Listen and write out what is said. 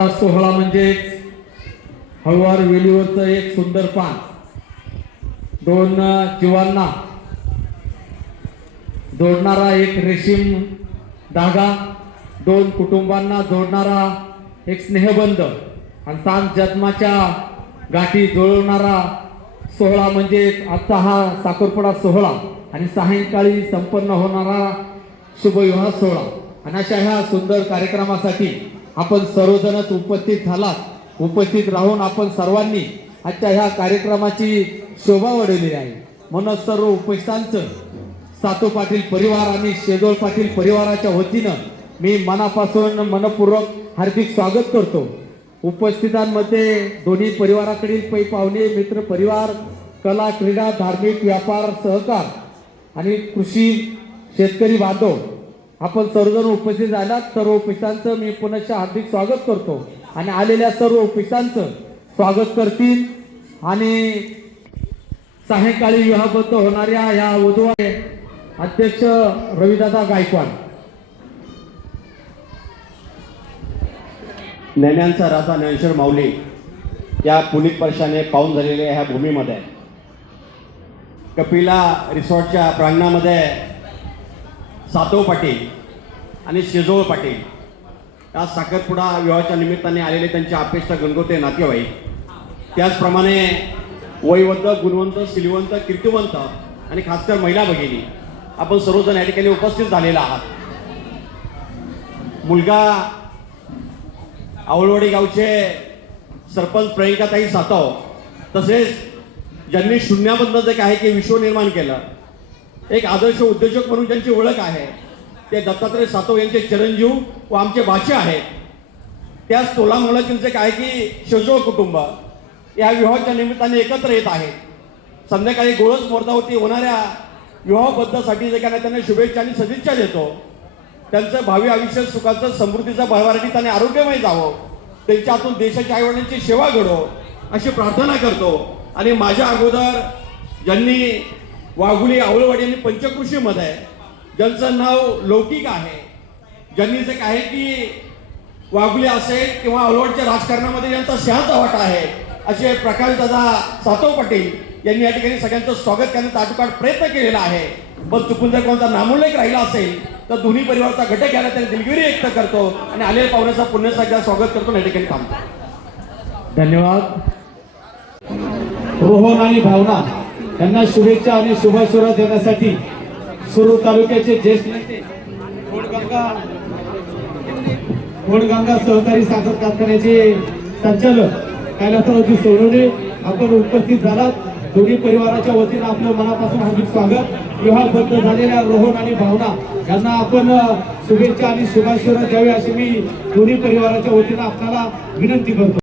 सोहळा म्हणजे हळूवार वेलीवरचं एक सुंदर पान, दोन जीवांना जोडणारा एक रेशीम धागा, दोन कुटुंबांना जोडणारा एक स्नेहबंध आणि सात जन्माच्या गाठी जुळवणारा सोहळा म्हणजे आजचा हा साखरपुडा सोहळा आणि सायंकाळी संपन्न होणारा शुभविवाह सोहळा। आणि अशा ह्या सुंदर कार्यक्रमासाठी आपण सर्वजणच उपस्थित झालात। उपस्थित राहून आपण सर्वांनी आजच्या ह्या कार्यक्रमाची शोभा वाढवली आहे। म्हणून सर्व उपस्थितांचं सातू पाटील परिवार आणि शेजोळ पाटील परिवाराच्या वतीनं मी मनापासून मनपूर्वक हार्दिक स्वागत करतो। उपस्थितांमध्ये दोन्ही परिवाराकडील पै पाहुणे, मित्र परिवार, कला, क्रीडा, धार्मिक, व्यापार, सहकार आणि कृषी शेतकरी बांधव आपण सर्वजण उपस्थित झालात। सर्व उपस्थितांचं मी पुनश्च हार्दिक स्वागत करतो आणि आलेल्या सर्व उपस्थितांचं स्वागत करतील। आणि सायंकाळी विवाहबद्ध होणाऱ्या या वधू अध्यक्ष रविदादा गायकवाड। नेण्यांचा राजा ज्ञानेश्वर माऊली या पुनीत स्पर्शाने पाहून झालेल्या ह्या भूमीमध्ये कपिला रिसॉर्टच्या प्रांगणामध्ये सातव पाटील आणि शेजोळ पाटील या साखरपुडा विवाहाच्या निमित्ताने आलेले त्यांचे आपेष्ट गणगोते नातेवाईक, त्याचप्रमाणे वयवद्ध, गुणवंत, सिलवंत, कीर्तिवंत आणि खासकर महिला भगिनी आपण सर्वजण या ठिकाणी उपस्थित झालेला आहात। मुलगा आवळवाडी गावचे सरपंच प्रियंकाताई सातव, तसेच ज्यांनी शून्यामधनं जे काय की विश्व निर्माण केलं, एक आदर्श उद्योजक म्हणून ज्यांची ओळख आहे ते दत्तात्रय सातव यांचे चिरंजीव व आमचे बाचे आहेत। त्याच तोलामोलातील जे काय की शेजोळ कुटुंब या विवाहाच्या निमित्ताने एकत्र येत आहेत। संध्याकाळी गोळस मोर्चावरती होणाऱ्या विवाहाबद्दसाठी जे काय त्यांना शुभेच्छा आणि सदिच्छा देतो। त्यांचं भावी आयुष्य सुखाचं, समृद्धीचं, भरभराटीत आणि आरोग्यमय जावं, त्यांच्या हातून देशाच्या आईवडिलांची सेवा घडो अशी प्रार्थना करतो। आणि माझ्या अगोदर ज्यांनी वाघुली, आवळवाडी आणि पंचकृषीमध्ये ज्यांचं नाव लौकिक आहे, ज्यांनी जे काय की वाघुली असेल किंवा आवळवाडच्या राजकारणामध्ये ज्यांचा शहाचा वाटा आहे, असे प्रकाशदादा सातव पाटील यांनी या ठिकाणी सगळ्यांचं स्वागत करण्याचा आटोकाट प्रयत्न केलेला आहे। पण चुकून जर कोणता नामोल्लेख राहिला असेल तर दोन्ही परिवाराचा घटक घ्यायला त्यांनी दिलगिरी व्यक्त करतो आणि आलेल्या पाहुण्याचा पुण्याचा स्वागत करतो, या ठिकाणी थांबतो। धन्यवाद। रोहन आणि भावना यांना शुभेच्छा आणि शुभाशुरा देण्यासाठी सुरू तालुक्याचे ज्येष्ठ नेते घोडगंगा सहकारी साखर कारखान्याचे संचालक कैलासरावजी सोनवणे आपण उपस्थित झालात। दोन्ही परिवाराच्या वतीनं आपलं मनापासून हार्दिक स्वागत। विवाहबद्ध झालेल्या रोहन आणि भावना यांना आपण शुभेच्छा आणि शुभाशुरा द्यावी अशी मी दोन्ही परिवाराच्या वतीनं आपल्याला विनंती करतो।